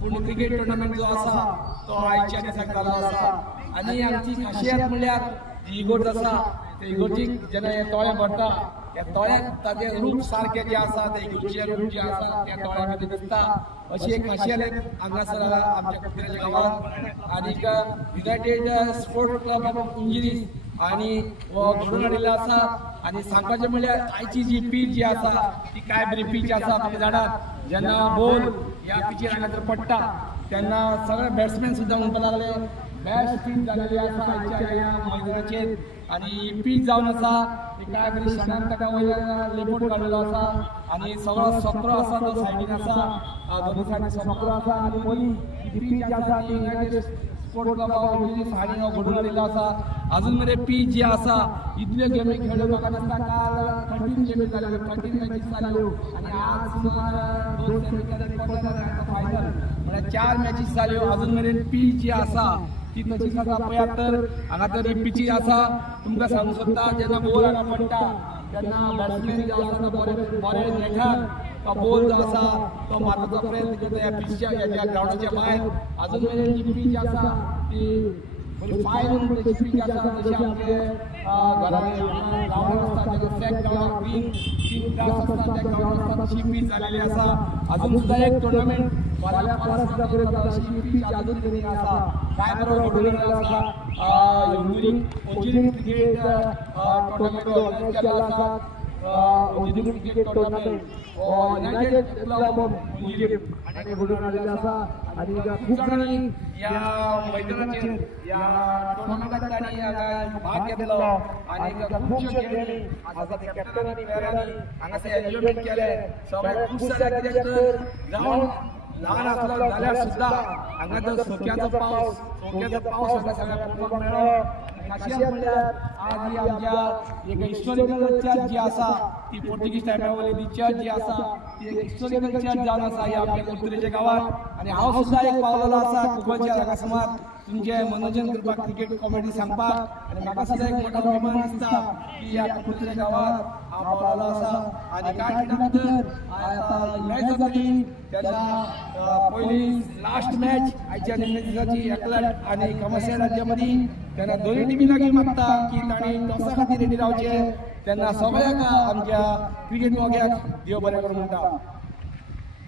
पूण cricket tournament जो आसा तो आयच्या दिसाक जालो आसा आनी आमची खासियत म्हणल्यार इगोर्ज आसा ते इगोर्जीक जेन्ना हे तोळे भरता त्या तोळ्याक ताजें रूप सारकें जें आसा तें इगोर्जेचें रूप जें आसा त्या तोळ्या भितर दिसता अशी एक खासियत हांगासर आमच्या कुडचड्याच्या गांवांत आनीक United sports club of engineers आनी हो घडोवन हाडिल्लो आसा आनी सांगपाचें म्हणल्यार आयची जी पीच जी आसा ती काय बरी पीच आसा तुमी जाणात जेन्ना बॉल ह्या पिचीर हांगासर पडटा तेन्ना सगळे बॅट्समॅन सुद्दां म्हणपाक लागले बेस्ट पीच जालेली आसा आयच्या ह्या मैदानाचेर आनी ही पीच जावन आसा ती काय बरी शेणान ताका वयल्यान लेपोट काडिल्लो आसा आनी सगळो सत्रो आसा तो सायडीन आसा दोनी सायडीन सत्रो आसा आनी मदीं ही पीच आसा ती United sports club of engineers हांणी हो घडोवन हाडिल्लो आसा अजून मेरेन पीच जी आसा इतल्यो गेमी खेळ्ळ्यो म्हाका दिसता काल 13 गेमी जाल्यो 13 मॅचीस जाल्यो आनी आज सुमार 2 सेमीफायनल क्वार्टर फायनल म्हळ्यार 4 मॅचीस जाल्यो अजून मेरेन पीच जी आसा ती तशीच आसा पळयात तर हांगा तर ही पिची आसा तुमकां सांगूं सोदता जेन्ना बॉल हांगा पडटा तेन्ना बॅट्समॅन जो आसा तो बरे नेटार तो बॉल जो आसा तो मारपाचो प्रयत्न करता ह्या पिचच्या ह्या ग्रावंडाच्या भायर अजून मेरेन जी पीच आसा ती बरी फायन म्हणून तशी पीच आसा जशी आमचे घरांत ग्रावंड आसता तेजे सॅक ग्रावंड ग्रीन ग्रास आसता त्या ग्रावंड आसता तशी पीच जालेली आसा अजून सुद्दां एक टुर्नामेंट फाल्यां परस सुद्दां करता अशी पीच अजून तरी आसा काय बरो घडोवन हाडिल्लो आसा इंजिनियरींग क्रिकेट टुर्नामेंट ऑर्गनायज केल्लो आसा engineering cricket tournament United club of engineering हाणें घडोवन हाडिल्लो आसा आनी खूब जाणांनी ह्या मैदानाचेर ह्या टुर्नामेंटांत तांणी हांगा भाग घेतलो आनी खुबश्यो गेमी आसा ते कॅप्टनांनी प्लेयरांनी हांगासर एन्जॉयमेंट केले सगळे खूब जाले कित्याक तर ग्रावंड ल्हान आसलो जाल्यार सुद्दां हांगा तो सोक्याचो पावस हांगा सगळ्यांक पळोवपाक मेळ्ळो खासियत म्हणल्यार आज ही आमच्या एक हिस्टॉरिकल चर्च जी आसा ती पोर्तुगीज टायमा वयली चर्च जी आसा ती एक हिस्टॉरिकल चर्च जावन आसा ह्या आपल्या कुडचड्याच्या गांवांत आनी हांव सुद्दां एक पावलेलो आसा कुंकळच्या हांगा सुमार तुमचें मनोरंजन करपाक क्रिकेट कॉमेडी सांगपाक आनी म्हाका सुद्दां एक मोठो अभिमान दिसता की ह्या कुडचड्या गांवांत हांव पावलेलो आसा आनी कांय दिना भितर आतां मॅच जातली तेन्ना पयली लास्ट मॅच आयच्या निमणे दिसाची एकलट आनी कमर्शियल राज्या मदीं तेन्ना दोनूय टिमी लागीं मागता की तांणी टॉसा खातीर रेडी रावचें तेन्ना सगळ्याक आमच्या क्रिकेट मोग्याक देव बरें करूं म्हणटा